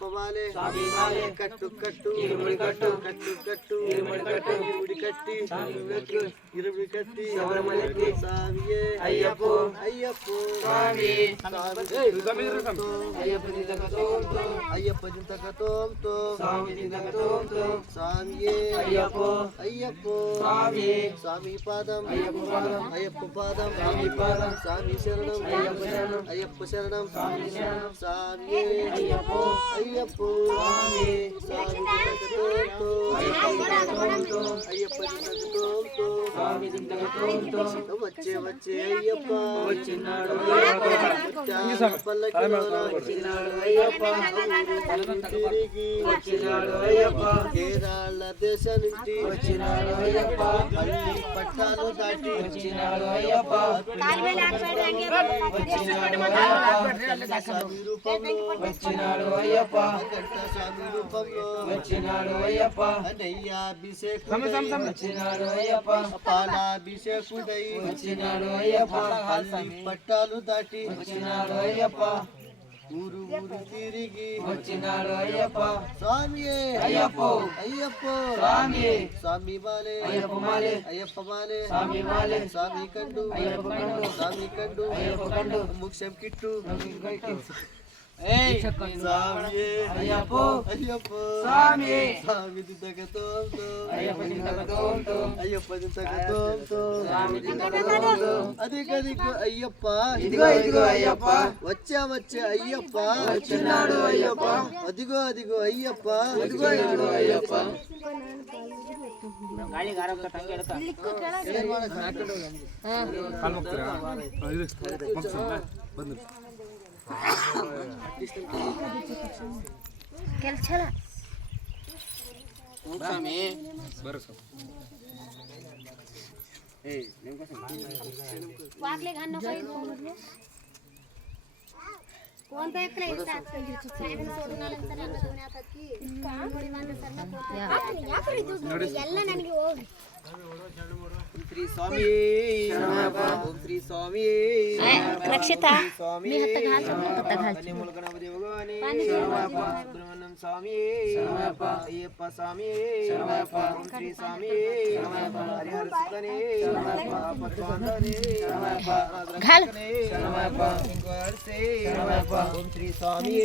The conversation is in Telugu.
అయ్యప్ప మాలే కట్టు కట్టు ఇరుముడి కట్టు కట్టు కట్టు ఇరుముడి కట్టు ఇరుముడి కట్టి ఇరుముడి కట్టి స్వామియే అయ్యప్ప అయ్యప్ప స్వామి అయ్యప్ప జింతకతోంతో స్వామియే అయ్యప్ప అయ్యప్ప స్వామి స్వామి పాదం అయ్యప్ప పాదం స్వామి శరణం అయ్యప్ప శరణం స్వామియే అయ్యప్ప అయ్యప్ప స్వామి అయ్యప్ప వచ్చే వచ్చే అయ్యప్ప వచ్చినాడు తిరిగి వచ్చినాడు అయ్యప్ప కేరళ దేశం నుంచి వచ్చినాడు అయ్యప్ప పల్లి పట్టాలు దాటి వచ్చినాడు అయ్యప్ప స్వామి రూపంలో వచ్చినాడు అయ్యప్ప స్వామి రూపంలో వచ్చినాడు అయ్యప్ప నయ్యాభిషేకం వచ్చినాడు అయ్యప్ప పాలాభిషేకుడై వచ్చినాడు అయ్యప్ప పల్లి పట్టాలు దాటి వచ్చినాడు అయ్యప్ప ఊరు ఊరు తిరిగి వచ్చినాడు అయ్యప్ప స్వామియే అయ్యప్ప అయ్యప్ప స్వామి స్వామి మాలే అయ్యప్ప మాలే అయ్యప్ప మాలే స్వామి మాలే స్వామి కండు అయ్యప్ప కండు స్వామి కండు అయ్యప్ప కండు ముక్షం కిట్టు స్వామియే అయ్యప్ప అయ్యప్ప స్వామి స్వామి దిద్దకతోంతో అయ్యప్ప దిద్దకతోంతో అయ్యప్ప దిద్దకతోంతో స్వామి దిద్దకతోంతో అదిగదిగో అయ్యప్ప ఇదిగో ఇదిగో అయ్యప్ప వచ్చే వచ్చే అయ్యప్ప వచ్చినాడు అయ్యప్ప అదిగో అదిగో అయ్యప్ప అదిగో ఇదిగో అయ్యప్ప గాలి గారొక్క టంగి ఎడతా కాల్మక్తరా ಬಂದು ಕೆಲಸಲ ಸ್ವಾಮಿ ಬರು ಸ್ವಾಮಿ ಏ ನಿಮಗೆ वाकले घान नको कोणता एक नाही सात सायरन सोडून आल्यानंतर ನನ್ನ दोन हातात की कामडी मांड सरना ಯಾಕರಿ ಇದು ಎಲ್ಲ ನನಗೆ ಹೋಗಿ ಓಂ ಶ್ರೀ ಸ್ವಾಮಿ ಶರಣಪ್ಪ ಓಂ ಶ್ರೀ ಸ್ವಾಮಿ ರಕ್ಷಿತಾ ಸ್ವಾಮಿ मी हात घाल ಬನ್ನಿ ಮೂಲಗಣಪತಿ ಭಗವಾನೇ ಶರಣಪ್ಪ ಸುಬ್ರಹ್ಮಣ್ಯಂ ಸ್ವಾಮಿ ಶರಣಪ್ಪ ಅಯ್ಯಪ್ಪ ಸ್ವಾಮಿ ಶರಣಪ್ಪ ಓಂ ಶ್ರೀ ಸ್ವಾಮಿ ಶರಣಪ್ಪ ಹರಿಹರ ಸುತನೇ ಶರಣಪ್ಪ ಪದ್ಮಾಂಧನೇ ಶರಣಪ್ಪ घाल ಶರಣಪ್ಪ ಶರಣಪ್ಪ ಓಂ ಶ್ರೀ ಸ್ವಾಮಿ